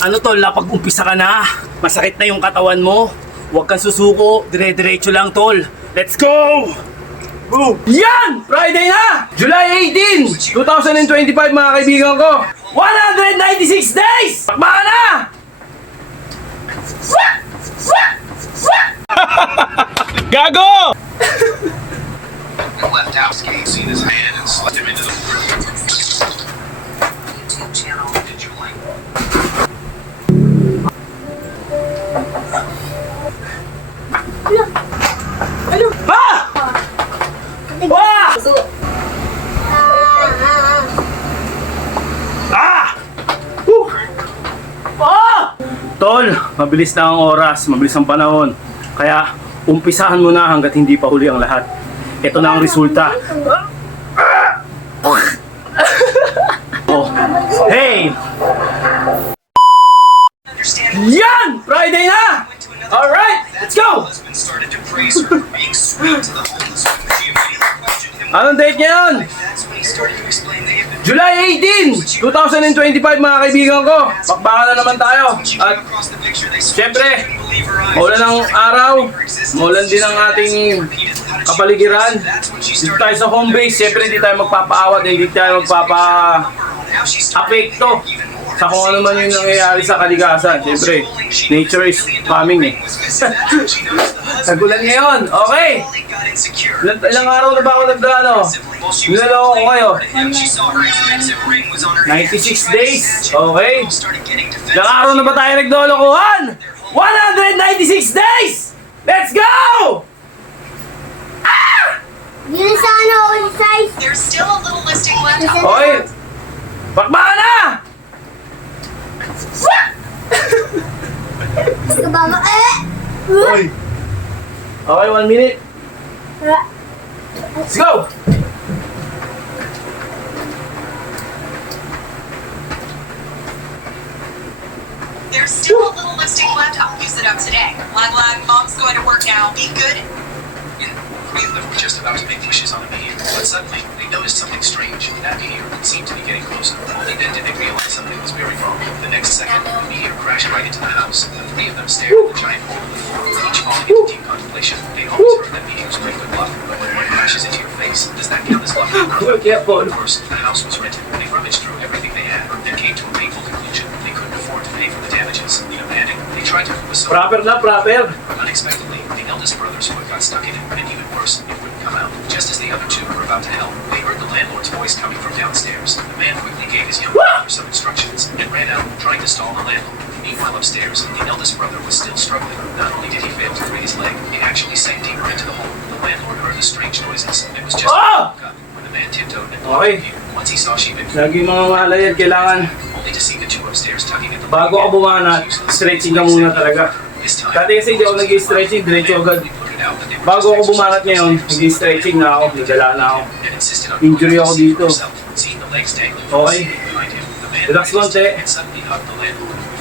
Ano tol, napag-umpisa ka na. Masakit na yung katawan mo. Huwag kang susuko, dire-diretso lang tol. Let's go! Boom! Yan! Friday na! July 18, 2025 mga kaibigan ko. 196 days! Pakbaka na! Gago! Left out, Skate seen his hand and slipped him into the YouTube channel. Did you like? Ha! Wah! Ah! Ah! Tol, mabilis na ang oras, mabilis ang panahon. Kaya, umpisahan mo na hanggat hindi pa huli ang lahat. Ito na ang resulta. Oh. Hey! Yan! Friday na! Alright, let's go! Husband started to praise her for being sweet to the homeless woman. She immediately questioned him. Anong date ngayon? That's when he started to explain they had been. July 18, 2025 mga kaibigan ko. Pakbaka na naman tayo. When she At came across the picture, they syempre, couldn't believe her eyes. maulan ng araw, maulan din ang ating kapaligiran. Dito tayo sa home base, syempre hindi tayo magpapaawat, hindi tayo magpapa-apekto sa kung ano man yung nangyayari sa kalikasan. Syempre, nature is coming eh. Tagulan ngayon, okay. Ilang araw na ba ako nagdano? Niloloko ko kayo. 96 days, okay. Ilang araw na ba tayo nagdolokohan? 196 days! Let's go! Yun sa ano, size. There's still a little listing left. Okay, pakbaka na! Kababa, Okay, 1 minute. Let's go! There's still a little listing left. I'll use it up today. Lag, mom's going to work now. Be good. They were just about to make wishes on a meteor, but suddenly they noticed something strange. That meteor seemed to be getting closer. Only then did they realize something was very wrong. The next second, the meteor crashed right into the house. The three of them stared at the giant hole in the floor, each falling into deep contemplation. They always heard that meteors bring good luck, but when one crashes into your face, does that count as luck? Careful. Of course, the house was rented. They rummaged through everything they had, and came to a painful conclusion. They couldn't afford to pay for the damages. In a panic, they tried to move a son. Proper na, proper. Unexpectedly, the eldest brother's foot got stuck in it, and even worse, it wouldn't come out. Just as the other two were about to help, they heard the landlord's voice coming from downstairs. The man quickly gave his younger brother some instructions and ran out, trying to stall the landlord. Meanwhile, upstairs, the eldest brother was still struggling. Not only did he fail to free his leg, he actually sank deeper into the hole. The landlord heard the strange noises. It was just Ah! when the man tiptoed and Okay. once he saw Sheepin, Lagi mga malayan, kailangan only to see the two upstairs tugging at the bago ka bumanat, stretching ka muna talaga. This time, Dati kasi hindi ako nag-stretching, diretso agad. Bago ako bumanat ngayon, nag-stretching na ako, nagdala na ako. Injury ako dito. Okay. Relax konti.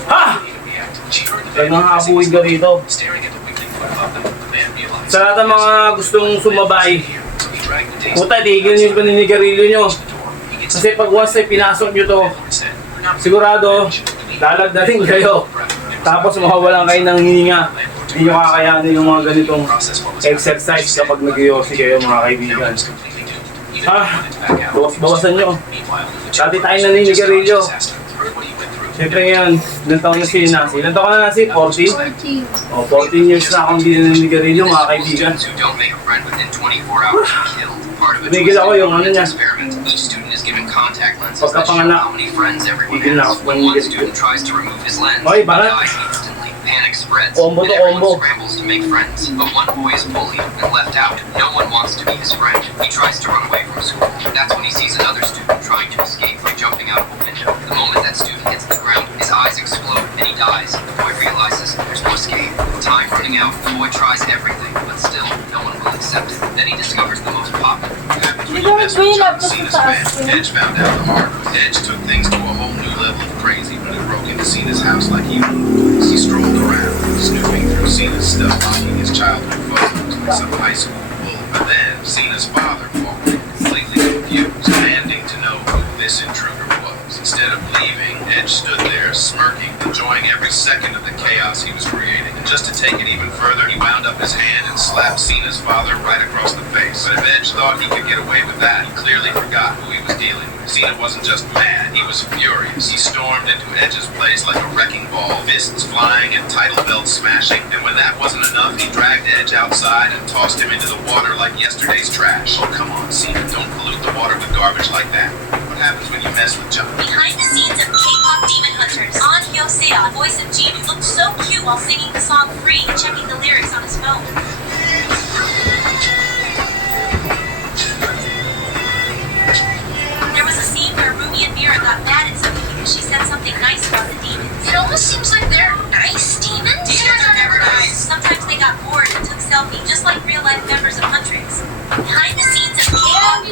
Ha! Huwag nang habuhin ka rito. Sa lahat ng mga gustong sumabay, puta, tigil yung paninigarilyo nyo. Kasi pag once ay pinasok nyo to, sigurado, lalagdating kayo. Tapos mawawalan kayo ng hininga. Hindi nyo kakayanin yung mga ganitong exercise kapag nag-yosi kayo mga kaibigan. Bawas-bawasan nyo. Dati tayo naninigarilyo. Siyempre ngayon, ilang taon na si Nasi? Ilang taon na Nasi? 14? 14. O, 14 years na akong hindi naninigarilyo mga kaibigan. Who don't make a friend within 24 hours are killed. Part of a Tumigil ako yung ano niya. experiment. Each student is given contact lenses that show Pagkapanganak. how many friends everyone Tigil na has. ako When one naninigarilyo. student tries to remove his lens, Okay, he barat. dies instantly. Panic spreads. Combo and to everyone combo. scrambles to make friends. But one boy is bullied and left out. No one wants to be his friend. He tries to run away from school. That's when he sees another student trying to escape by jumping out of a window. The moment that student hits the ground, his eyes explode and he dies. The boy realizes there's no escape. With time running out, the boy tries everything, but still, no one will accept it. Then he discovers the most popular. Happens when you mess with John Cena's band. Edge found out the hard way. Edge took things to a whole new level of crazy when he broke into Cena's house like he was. He strolled around, snooping through Cena's stuff, finding his childhood photos like some high school bull. But then Cena's father walked in, completely confused, demanding to know who this intruder was. Instead of leaving, Edge stood there, smirking, enjoying every second of the chaos he was creating. And just to take it even further, he wound up his hand and slapped Cena's father right across the face. But if Edge thought he could get away with that, he clearly forgot who he was dealing with. Cena wasn't just mad, he was furious. He stormed into Edge's place like a wrecking ball, fists flying and title belts smashing. And when that wasn't enough, he dragged Edge outside and tossed him into the water like yesterday's trash. Oh, come on, Cena, don't pollute the water with garbage like that. What happens when you mess with John? Behind the scenes of K-pop Demon Hunters, An Hyo-seo, the voice of Jin, looked so cute while singing the song Free and checking the lyrics on his phone. There was a scene where Ruby and Mira got mad at something because she said something nice about the demons. It almost seems like they're nice demons. Demons are never nice. Sometimes they got bored and took selfies, just like real-life members of Huntrix. Behind the scenes of K-pop...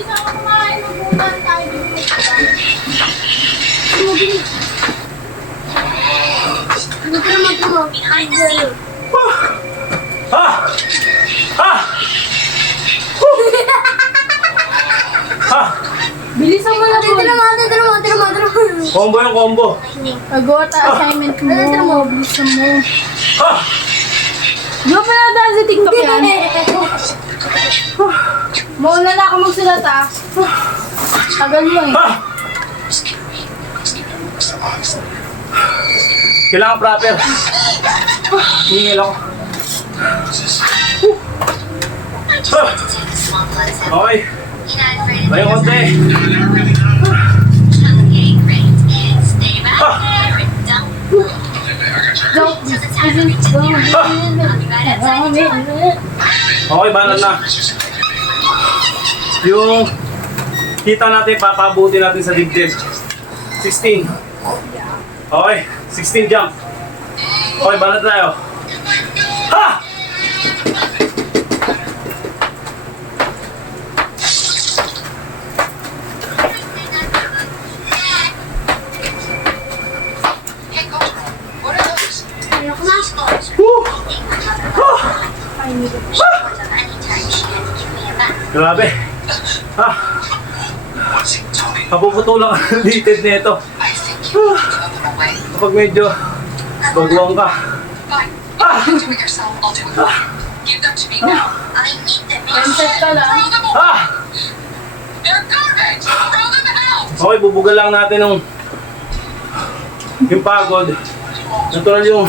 Behind the scenes... Ah! Ah! Ah! Bilisan mo na po. Tira mo. Combo yung combo. Pag-go ta assignment mo. Bilisan mo. Ah! Di ba pala dahil sa TikTok yan? Mauna na ako magsulat ah. Tagal mo eh. Ah! Kailangan proper. Hingil ako. Okay. Tayo konti. Okay, banal na. Yung kita natin, papabuti natin sa dibdib. 16. Okay, 16 jump. Okay, banal tayo. Ha! Woo! Grabe. Ha? Papuputulang ang litid nito. Kapag medyo bagwang ka. Give them to me now. I need them. Concept ka lang. Ha! They're garbage. Throw them out. Okay, bubugal lang natin yung pagod. Natural yung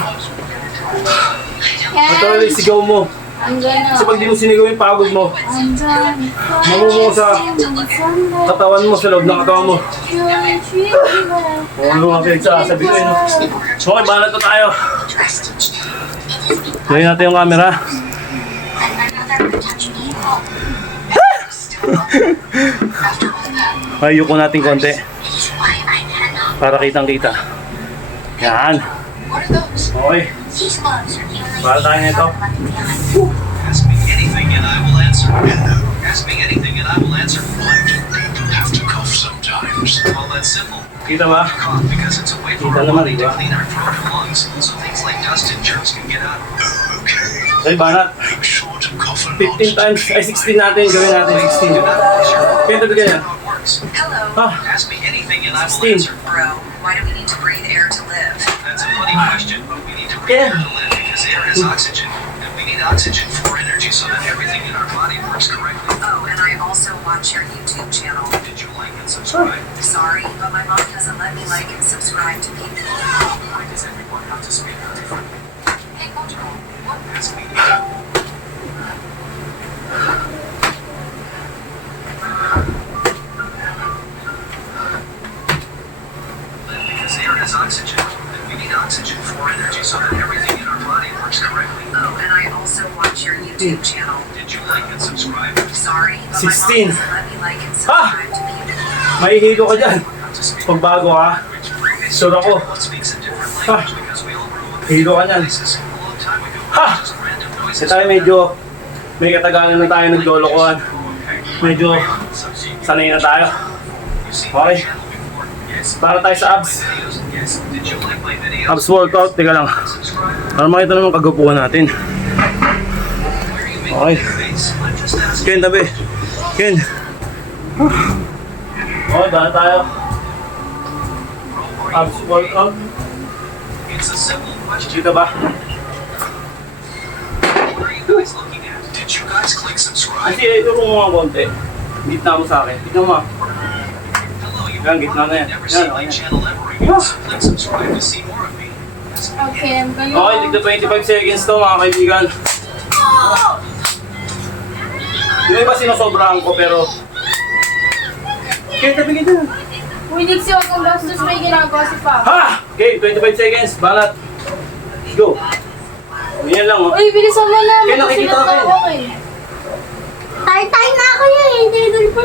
sigaw mo. Kasi pag di mo sinigaw yung pagod mo, mamumungo sa katawan mo, sa loob ng katawan mo. Ano nga pinagsasabi ko yun. Okay, balat na tayo. Gawin natin yung camera. Ayuko natin konti. Para kitang-kita. Yan. Okay. Para tayo nito. Ask me anything and I will answer. Ask me anything and I will answer. Why do people have to cough sometimes? Well, that's simple. Kita ba? Cough because it's a way for Kita our naman, body to diba? clean our throat and lungs, so things like dust and germs can get out. Oh, okay. Okay, banat. Make sure to cough a lot. 15 times, ay 16 natin. Gawin natin 16. Kaya tabi ka yan. How it works. Hello, Ah, Ask me anything and I will 16. answer. bro. Why do we need to breathe air to live? That's a funny question, but we need to breathe air to live because air is oxygen, and we need oxygen for energy so that everything in our body works correctly. Oh, and I also watch your YouTube channel. Did you like and subscribe? Sorry, but my mom doesn't let me like and subscribe to people. Why does everyone have to speak out differently? Hey, Control, what? Ask me. Because air is oxygen, and we need oxygen for energy so that everything in our body works correctly. Oh, and I also watch your YouTube channel. Did you like and subscribe? Sorry, but 16. my mom doesn't let me like and subscribe to people. mahihilo ka dyan. How to speak. Pag bago ka, sure ako. Everyone speaks a different language because we all grew up in Hilo ka niyan. places a long time ago. Ha! Just random noises. Kasi tayo medyo may katagalan na tayo naglolokohan. Medyo sanay na tayo. Okay. Para tayo sa abs. Abs workout. Teka lang. Para makita naman kagapuhan natin. Okay. Ken, tabi. Ken. Okay, daan tayo. Abs workout. It's a simple question. Dito ba? What are you guys looking at? Did you guys click subscribe? Kasi ito kung mga konti. Gitna mo sa akin. Tignan mo. Hello, you Yan, gitna na yan. never Yan, seen oh, my yan. channel ever again, so click subscribe to see more of me. Okay, I'm gonna... Okay, tigda 25 seconds to mga kaibigan. Yung iba sinosobrahan ko pero... Okay, tabi kita. Uy, Nixie, huwag kang bastos, may ginagawa si Papa. Ha! Okay, 25 seconds. Balat. Let's go. Yan lang oh. Uy, bilisan mo na. Kaya nakikita Magsulat ko na eh. ako eh. Tay-tay na ako yun. Hindi ko pa.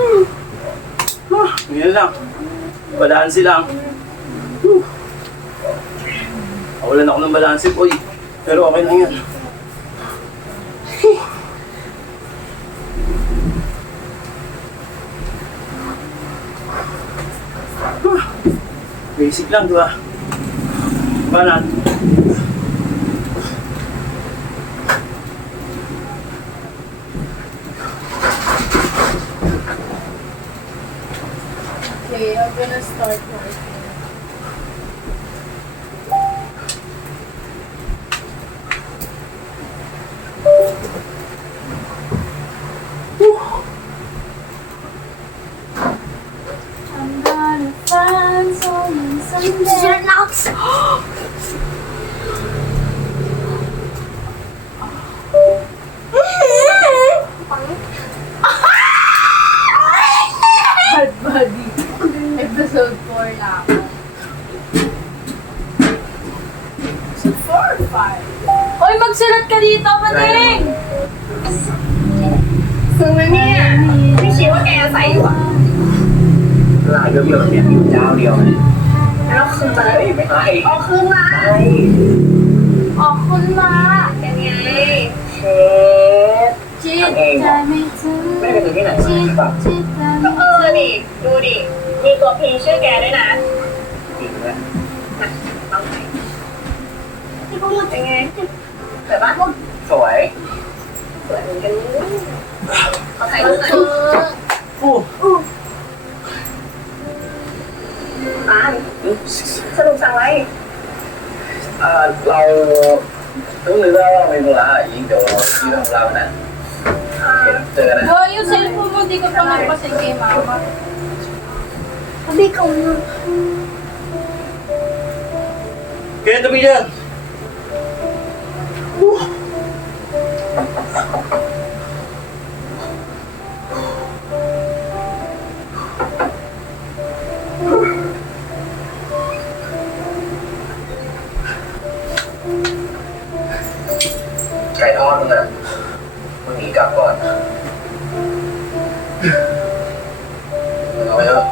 Yan lang. Balanse lang. Nawalan ako ng balanse, boy. Pero okay lang yan. Basic lang, di ba? Banat. Okay, I'm gonna start working. I'm gonna find someone someday. Susunod na ako. Hard body. Episode 4 na ako. Episode 4 or 5? Uy, magsulat ka dito, Maning! คือมันเนี่ยไม่คิดว่าแกจะใส่หรอ ลายเยอะๆเนี่ยอยู่เจ้าเดียวนะ แล้วคือมา เฮ้ยไม่ใช่ เอาคืนมา ใช่ ออกคุณมา เป็นไง เชฟ จิตใจไม่ถึง ไม่ได้ไปถึงที่ไหนมา จิต ใช่ปะ จิตใจ ก็ ไม่ ดิดูดิ มีตัวพีชื่อแกด้วยนะ จริงเลย เอาไหนที่พูดเป็นไงสวยปะ สวย สวยเหมือนกันเขาใส่รูปไหน Oh. ปานสรุปสั่งอะไร เรารู้เลยว่าไม่รู้ละยิงเดี๋ยวที่ของเรานะเจอกันนะ Go, yung cellphone mo, di ko pa napasin kay mama. Sabi ko na. Kaya tabi dyan.ไก่ทอดมึงอะมึงหนีกลับก่อนมึงเอาไปเถอะ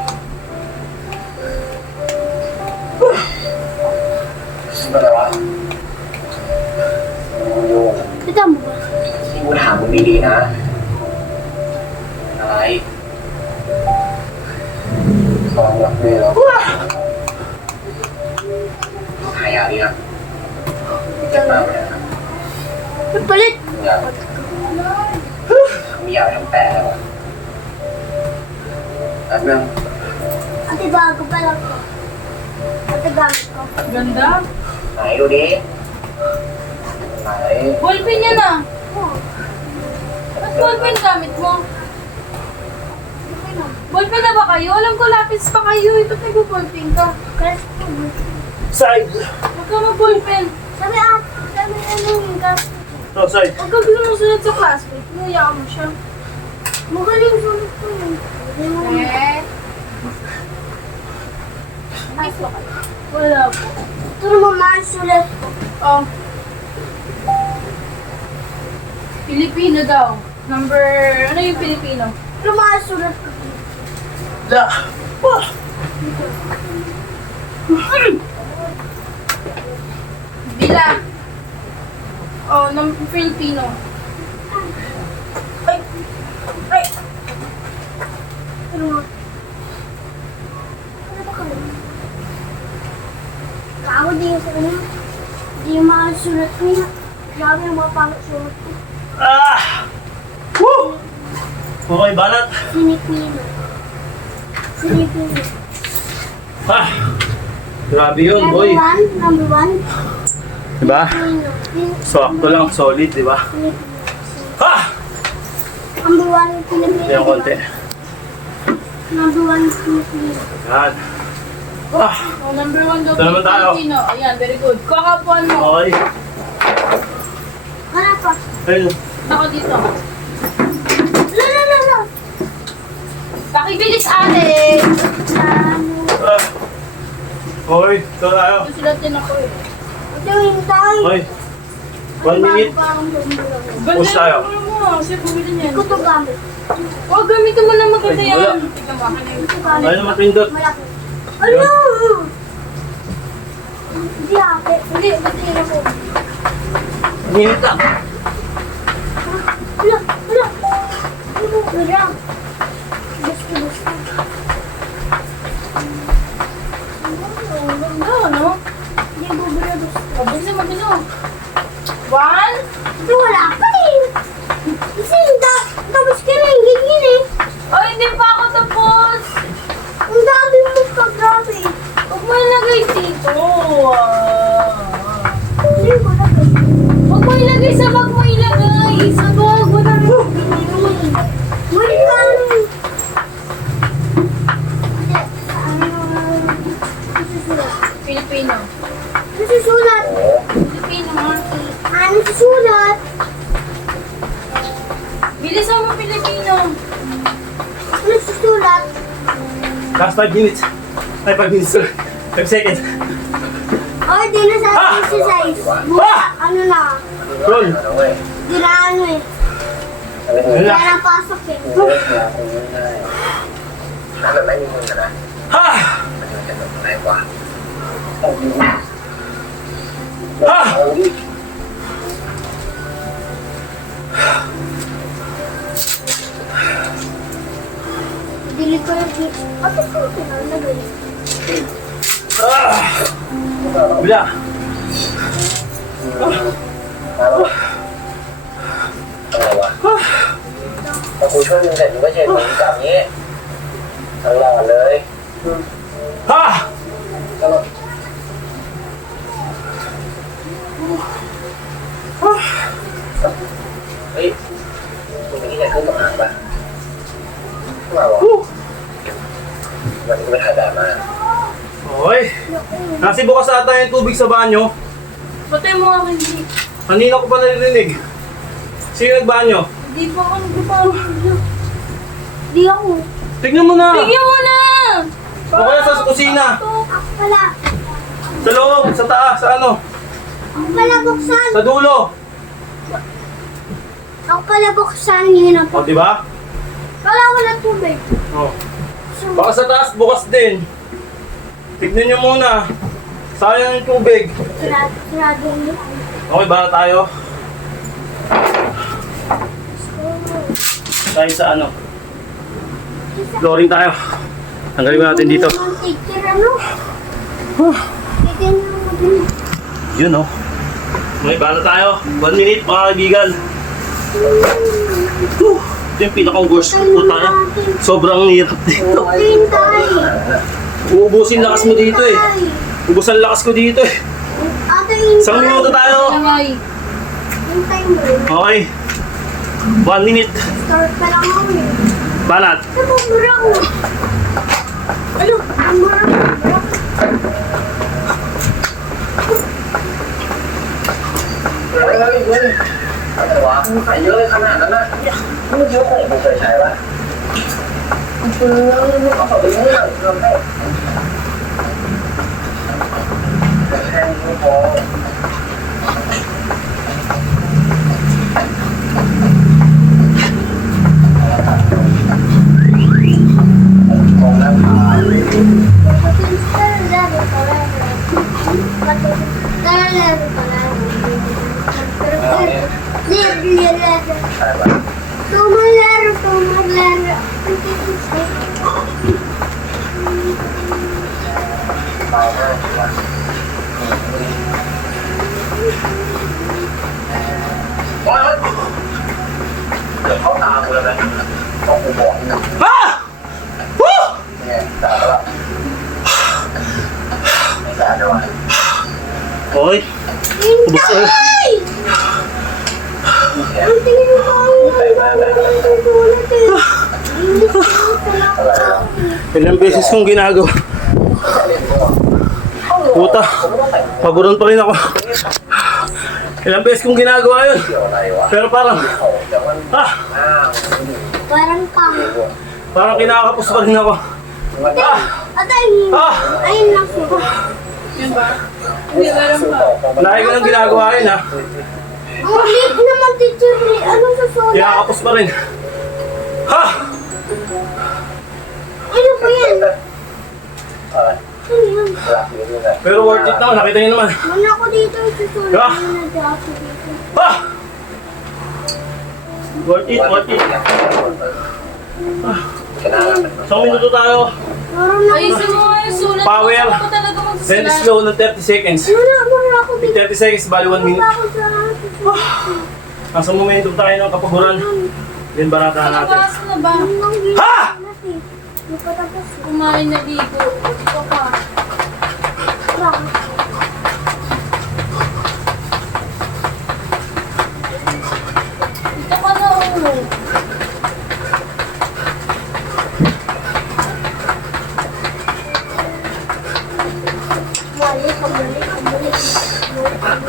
เป็นอะไรวะโยง พี่จำบอก ที่กูถามมึงดีๆนะอะไรซองหลักเลยเหรอหายาดีนะเจ็บมากเลยนะ เป็นผลิต มึงอยากมีอยากทำแผลแล้วอะอันนึง Ate bago pa lang ko. Ate gamit ko. Ganda. ไหนดูดิไหน Ballpen yan ah. Ba't ballpen gamit mo? Ballpen na ba kayo? Alam ko lapis pa kayo. Ba't nag-ballpen ka? Kasi Side. Huwag ka mag-ballpen. sabi ano yung gas. No, side. Huwag ka sumusunod sa classmate. Hinayaan mo siya. Magaling sulit ko yun. Wala po. Ito naman mga sulat ko. Oh. Filipino daw. Number... Ano yung Filipino? Ito mga sulat ko. La. Wah. Bila. Oh, Filipino. Ay! Ay! Ano nga? Ano ba kayo? Ako din sa kanya. Hindi yung mga sulat ko niya. Grabe yung mga pangit sulat ko. Ah. Woo. Okay, banat. Sinipino. Sinipino. Ah. Grabe yun, boy. Number one. Diba? Sakto lang, solid, diba? Ha! Number one Filipino. Ito yung konti. Number one Filipino. Yan. Ah! Oh, number 1 daw. Ito naman tayo. Filipino. Ayan, very good. Kakapuan mo. Okay. Wala pa. Ayun. Ako dito. La. Pakibilis, ate. Ah! Hoy, ito tayo. Susulat din ako eh. Ito yung tayo. Hoy. 1 minute. Ganda Push tayo. yung mo. Kasi bumili niyan. Ito to gamit. Huwag gamitin mo na maganda Ay, wala. yan. Tignan mo, akin na yun. Ito gamit. Ayun, matindot. Malaki. Ano? Hindi ate. Hindi, ba't yun ako? Minute lang. Wala. Wala. Gusto. Ang ganda, no? Hindi mo wala gusto. Mabilis na mabilis. 1. Ito wala pa eh. Kasi tapos ka na yung ganyan eh. Ay, hindi pa ako tapos. Ang dami mo ka, grabe. Huwag mo ilagay dito. Hindi ko na gusto. Huwag mo ilagay sa bag mo ilagay. Sa bag mo na. Wait lang. Filipino. Nasusulat. Filipino, ha? Nasusulat. Bilisan mo Filipino. Nasusulat. Last 5 minutes. Ay, 5 minutes. 5 seconds. Oh, di na sa exercise. Buka, ano na. Roll. Di na ano eh. Ayun Di lang. na pasok eh. ถ้าแบบไม่มีมือนะ Ha! มันจะแบบง่ายกว่า Ha! Delete ko yung clip. Bakit ko pinalagay? Ah! Bila. อะไรวะพอครูช่วยมึงเสร็จมึงก็เช็ดมือจับนี้ตลอดเลย Ha! เฮ้ยมึงไม่คิดจะขึ้นสมัครป่ะไม่เอา วันนี้กูไปถ่ายแบบมา Hoy. Kasi bukas ata yung tubig sa banyo. Patay mo akin dito. Kanina ko pa naririnig. Sino nagbanyo? Hindi pa ako nagpapagod. Di ako. Tignan mo na. Bigyan mo na! O kaya sa kusina. Ako pala. Sa loob, sa taas, sa ano? Ako pala buksan. Sa dulo. Ako pala buksan yun ako. O, di ba? Wala wala tubig. O. Baka sa taas, bukas din. Tignan nyo muna. Sayang yung tubig. Sarado yun. Okay, bala tayo. Tayo sa ano? Flooring tayo. Tanggalin natin dito. Ang teacher ano? Tignan mo din. Yun o. Okay, bala tayo. 1 minute mga kaibigan. Ito yung pinaka-worst po tayo. Sobrang hirap dito. Hintay. Uubusin lakas mo dito eh. Ubusan lakas ko dito eh. Ate, hintay. Isang minuto tayo. Ay, Hintay mo rin. Okay. 1 minute. Start pa lang ako eh. Banat. Namumura ko. Ano? Namumura ko.เฮ้ยเฮ้ยเฮ้ยอะไรวะมึงใส่เยอะเลยขนาดนั้นน่ะมึงเยอะของมึงเคยใช้ปะเอาของไปเรื่อยๆทำให้แต่แค่นี้ไม่พอของหน้าผา อะไรวะ Tumalaro. เมาห้าสิบวันโอ๊ยเดี๋ยวเข้าตากูแล้วนะต้องกูบอกนี่ Ah! Woo! ไงด่าแล้วล่ะไม่ด่า Okay. Ubus tayo. Ang tingin mo pa ako nagsusulat eh. Hindi ko sa Ilang beses kong ginagawa. Puta, paguran pa rin ako. Ilang beses kong ginagawa yun. Pero parang, Parang pang. parang kinakapos pa rin ako. Atay, ayun lang po. Yan ba? Hindi, meron pa. Lagi ko nang ginagawa yun ha. Ang liit naman, teacher. Ano sa sulat? Kinakapos pa rin. Ha! Ano po yan? Ano yan? Pero worth it naman, nakita niyo naman. Muna ako dito, susulat Ah! mo na dati dito. Ha! Worth it, worth it. Isang minuto tayo. Meron na Ayusin mo nga yung sulat. Power. Gusto ko talaga Then magsusulat. slow ng 30 seconds. Muna ako In dito. 30 seconds, bali 1 minute. Ako sa susulat. Nasa momentum tayo ng kapaguran. Then baratahan natin. Nabasa na ba? Anong Ha! natin? Hindi pa tapos. Kumain na dito. Ito ka. Ito ka na oh. Balik, balik, balik.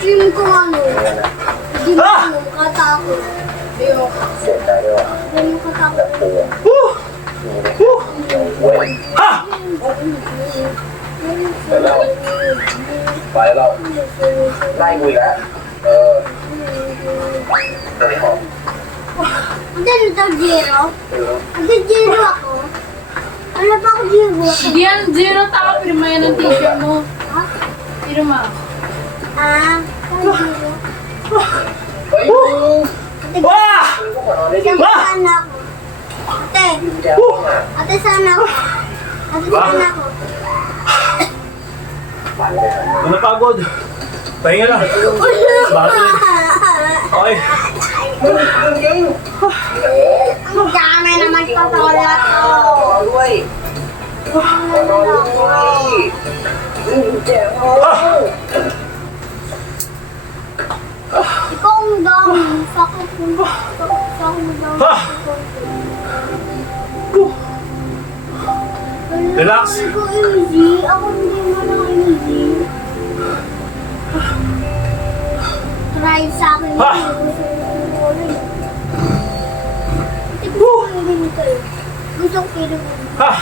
Gym ko ano? Gym Ah! ko, katakot. Ayoko. Gym ko katakot. Woo! Woo! Ha! ไปแล้วไล่คุยแล้วตอนนี้หอม Hindi, ito zero. Hindi, zero ako. Ano pa ako zero? Hindi yan, zero taka. Pirma yan ang t-shirt mo. Ha? Pirma. Ah, zero. เฮ้ย Ate, Wah! saan sana ako? Ate, ate sana ako. Ate sana ako. Napagod. Pahinga na. Battle. Okay. Ang dami naman patulat ko. ด้วย Ikaw ang dami. Sakit mo. Sakit mo dami. Ha! Relax. Ako easy. Ako hindi mo lang easy. Try sa akin. Ha! Tignan ko yung ganito eh. Gusto ko kilo. Ha!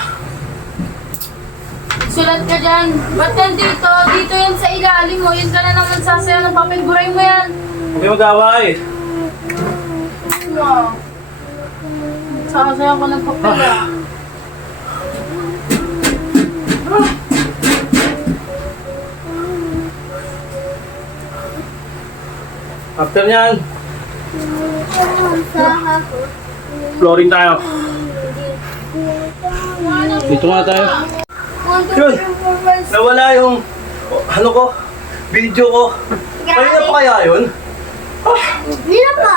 Sulat ka dyan. Ba't yan dito? Dito yan sa ilalim mo. Yan ka na naman sasayaw ng papel. Buray mo yan. Huwag kayo mag-away. Wow. Sasayaw ko ng papel ah. After nyan, Sa ako. flooring tayo. Dito nga tayo. Yun. Nawala yung, ano ko, video ko. Ayun na pa kaya yun? Hindi na pa.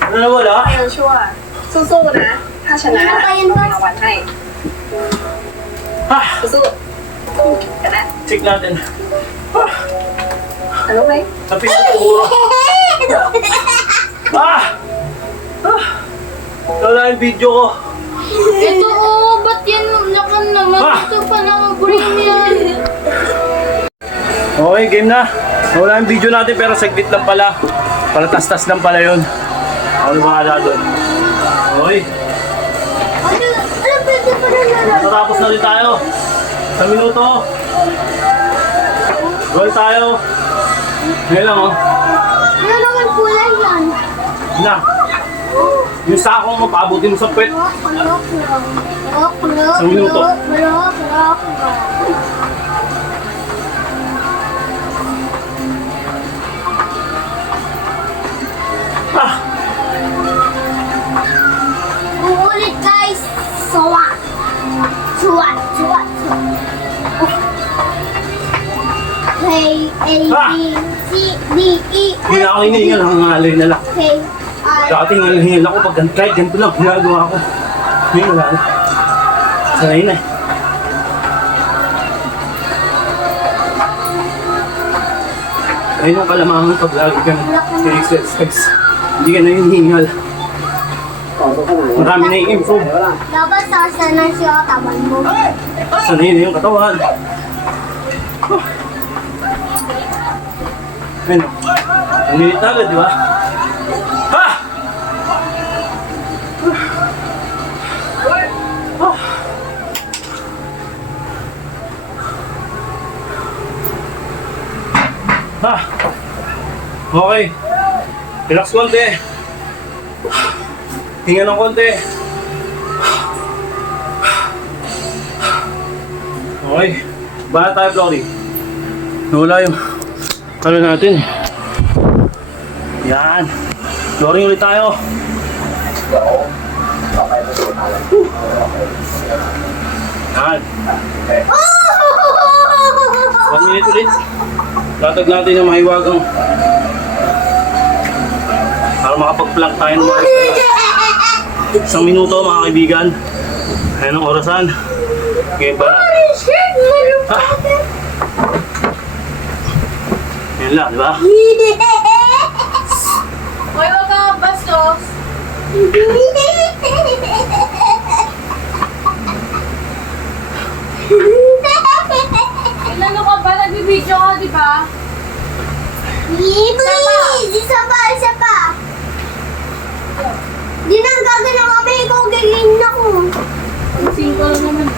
Ano nawala? 还有说啊，สู้ๆนะถ้าชนะต้องรางวัลให้ Ha! สู้ๆกันนะ Check natin. Ha! รู้ไหม Sa pinagpuro. Ah! Ah! Nawala yung video ko. Ito oh, ba't yan lakan naman? Ah! Ito pa naman, buray mo yan. Okay, game na. Nawala yung video natin pero saglit lang pala. Para tas-tas lang pala yun. Ako na bahala doon. Okay. Ano pwede pa na nalang? Natapos na rin tayo. Sa minuto. Goal tayo. Ngayon lang oh. Ano naman kulay yan? Na. Yung sakong mo, paabutin mo sa puwet. Sa minuto. Ah! Uulit guys. Swat. Swat. Swat. K, A, B, C, D, E, Hindi na ako hinihingal, nangangalay na lang. K, I, Dati hingal ako pag kahit ganito lang ginagawa ko. Hindi, wala na. Sanay na eh. Ayun yung kalamangan pag lagi kang exercise. Hindi ka na yung hingal. Marami na yung improve. Dapat sasanay siya katawan mo. Sanay na yung katawan. Ayun. Ang minute na agad, di ba? Ha! Ha! Okay. Relax konti. Hinga ng konti. Okay. Bahala tayo, Flory. Nawala yung ano natin. Yan. Flooring ulit tayo. Yan. 1 minute ulit. Latag natin yung mahiwagang para makapag-plank tayo ng mga 1 minuto mga kaibigan. Ayan ang orasan. Game ba natin? Ha? Yan lang, di ba? Hoy, wag kang bastos. Ano ka ba? Nagbibideo ka, di ba? Isa pa. Di na ang gagana kami, ikaw gagawin ako. Ang singko lang naman.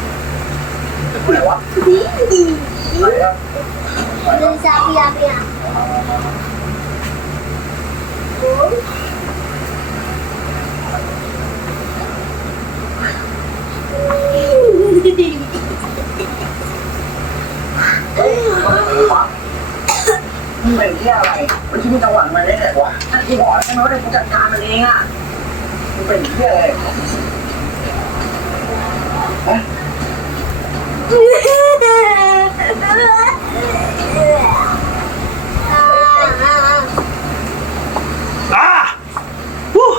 Hindi. Doon sa piya-piya.เป็นที่อะไรมันที่มีจังหวะมันได้ไหนวะถ้าที่บอกใช่ไหมว่าเดี๋ยวกูจัดการมันเองอ่ะมันเป็นที่อะไรAh! Woo!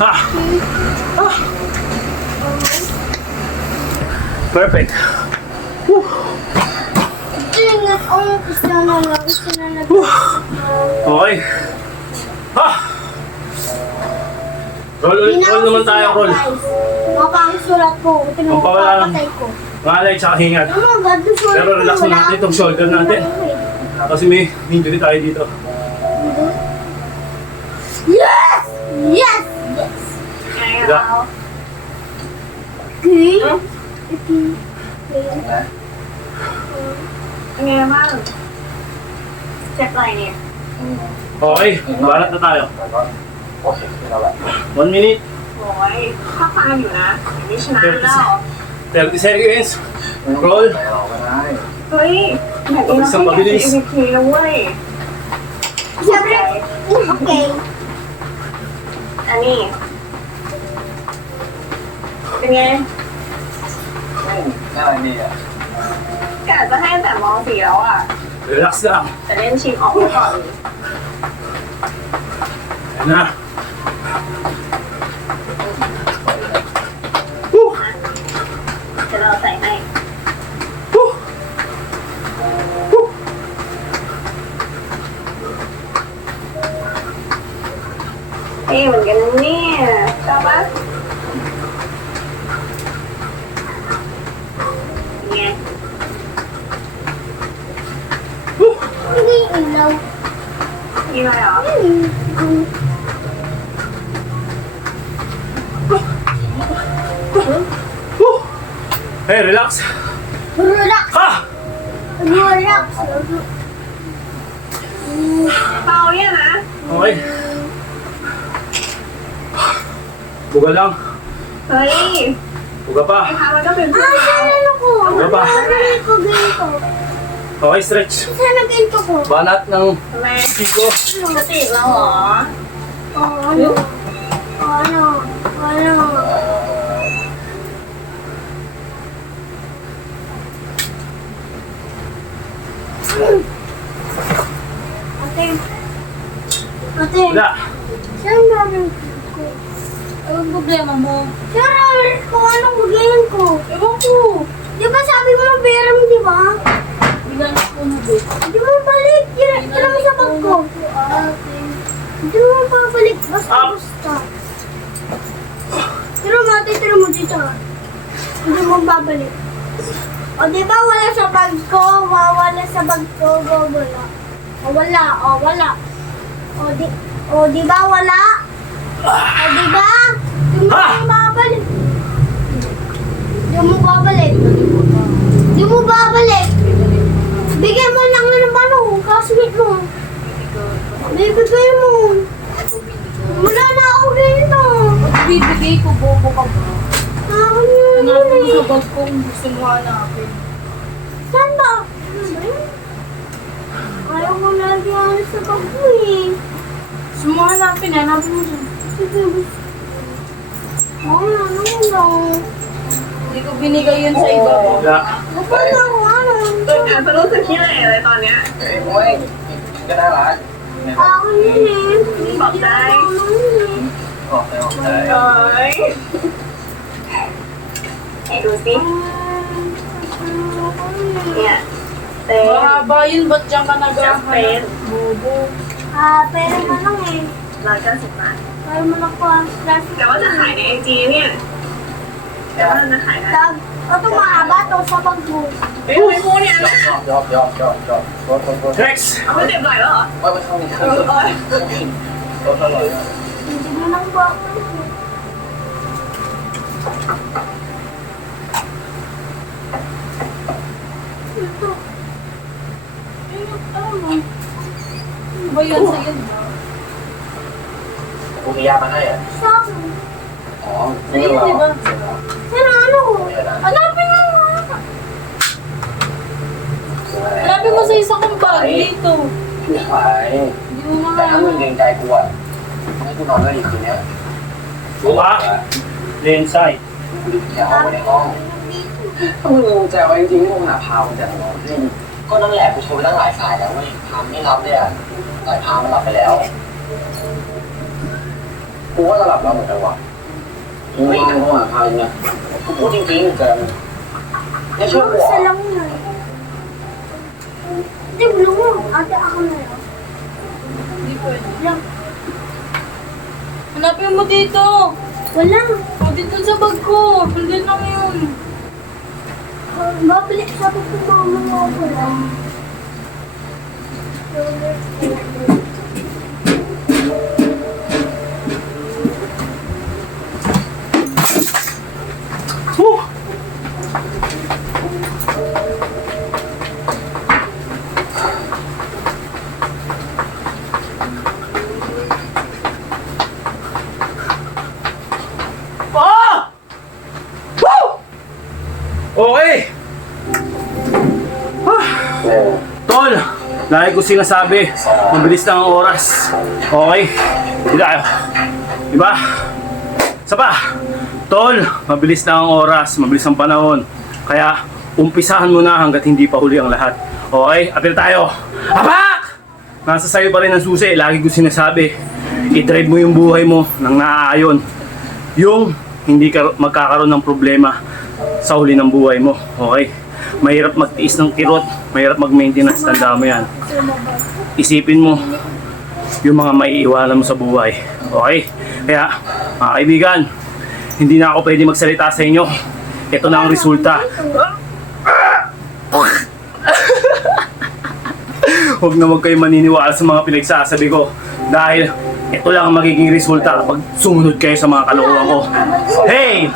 Ah! Perfect. Woo! Ingat, gusto na lang. Woo! Okay. Ah! Roll naman tayo, roll. Mapangsulat ko. Ito na Pampawala lang. papatay ko. Malay tsaka hingat. Oh my God, sulat Pero relax ko. na natin itong shoulder natin. Kasi may injury tayo dito. Yes! Yes! Yes! Diba? Okay.เป็นไงบ้างเจ็บไหล่เนี่ย Okay, balat na tayo. โอเคเราแบบ 1 minute, โอ้ยข้าฟังอยู่นะอย่างนี้ชนะแล้ว 30 seconds. Roll. เราก็ได้ เฮ้ยแบบนี้เราต้องเก็บ MVP แล้วเว้ย Siyempre, okay. อันนี้เป็นไง อะไรนี่อ่ะ กะจะให้ตั้งแต่ม .4 แล้วอ่ะ Relax lang. แต่เล่นชิงออกไว้ก่อน Ayan na. Woo! จะเราใส่ให้ Woo! Woo! เอ๊ะเหมือนกันนะเนี่ยชอบปะไง Woo! Hindi ilaw. นี่เลยเหรอ Woo! Hey, relax. Relax. Ha! Relax. เบาเนี่ยนะ Okay. Buga lang. เฮ้ย Buga pa. ไอ้พามันก็เป็นผู้ Ah, เบา sana ko. Ano ba? Ganito, ganito. Okay, stretch. Sana ganito ko. Banat ng ทำไม piko. ปกติแล้วเหรอ Ano? Ano? Ano? Ate. Ate. Wala. Saan namin ko? Anong problema mo? Sir, kung anong bagayan ko. Ewan ko. Di ba sabi mo ng pera mo, di ba? Bilang ko na ba? Di mo balik. Tira mo sa bag ko. Di mo pabalik. Basta. Tira mo dito. Hindi mo babalik. O di ba wala sa bag ko? Wala sa bag ko. Wala. Wala. O di ba wala? O di ba? Di mo babalik. Di mo babalik. Bigyan mo lang ng classmate mo. Bibigay mo. Wala na ako dito. Bibigay ko, bobo ka ba? Ako yun. Hanapin mo sa bag ko kung gusto mo hanapin. Saan ba? Ayaw ko na diyan sa bag mo eh. Gusto mo hanapin mo dyan. Sige. Ano lang. Hindi ko binigay yun sa iba ko. Wala. Kapag ako ano. จะรู้สึกที่ไหนอะไรตอนเนี้ย เฮ้ยโอ้ยก็น่ารัก Ako yun eh. บอกได้ บอกเลยบอกเลย เอ้ยไหนดูสิเนี่ยเต้น Mahaba yun, ba't dyan ka จะเป็น naghahanap? Bobo. Pero mo lang eh. 190 บาท Pero mo lang po ang stress. แต่ว่าจะขายในไอจีเนี่ยแต่ว่าจะขายได้ Ito mahaba to sa bag mo. เฮ้ยทำไมพูดเนี่ยนะ ยอกโทษ Rex! เอาไม่เจ็บไหล่แล้วเหรอ ว่ามันเท่านี้ เออเออ โทษเท่าไหร่ Hindi mo lang ba? Ito. Ano ba yan sa'yo? กูมียามาให้อ่ะ Sa akin. อ๋อ Sa'yo, di ba? Pero ano? Hanapin mo nga. Hanapin mo sa isa kong bag dito. ไม่ขาย Hindi mo แต่ถ้ามึง mga... เกรงใจกูอ่ะให้กูนอนด้วยอีกคืนเนี้ย Buka! Lensay. อย่าเอาไว้ในห้องถ้ามึงมีกุญแจไว้จริงๆมึงหาพากุญแจของเราให้ก็นั่นแหละกูโทรไปตั้งหลายสายแล้วเว้ยพาไม่รับเลยอ่ะหลายพามันหลับไปแล้วกูว่าจะหลับแล้วเหมือนกันว่ะไม่นั่งโทรหาพาจริงไงกูพูดจริงๆแต่ไม่เชื่อกู Isa lang yun. Hindi mo lang. Ate ako na lang. Hindi pwede. Lang. Hanapin mo dito. Wala. O, dito sa bag ko. Hindi lang yun. Babalik sa ako kung mama mo ako lang. Whew! Ah! Woo! Okay. Tol, lagi ko sinasabi, mabilis lang ang oras. Okay? Hindi tayo. Diba? Isa pa. Tol, mabilis lang ang oras, mabilis ang panahon. Kaya, umpisahan mo na hanggat hindi pa huli ang lahat. Okay? Apil tayo. Apak! Nasa sayo pa rin ang susi. Lagi ko sinasabi, i-drive mo yung buhay mo ng naaayon. Yung hindi ka magkakaroon ng problema sa huli ng buhay mo. Okay? Mahirap magtiis ng kirot, mahirap mag-maintenance, tanda mo yan. Isipin mo yung mga maiiwanan mo sa buhay. Okay? Kaya, mga kaibigan, hindi na ako pwede magsalita sa inyo. Ito na ang resulta. Huwag na huwag kayo maniniwala sa mga pinagsasabi ko. Dahil ito lang ang magiging resulta kapag sumunod kayo sa mga kalokohan ko. Hey!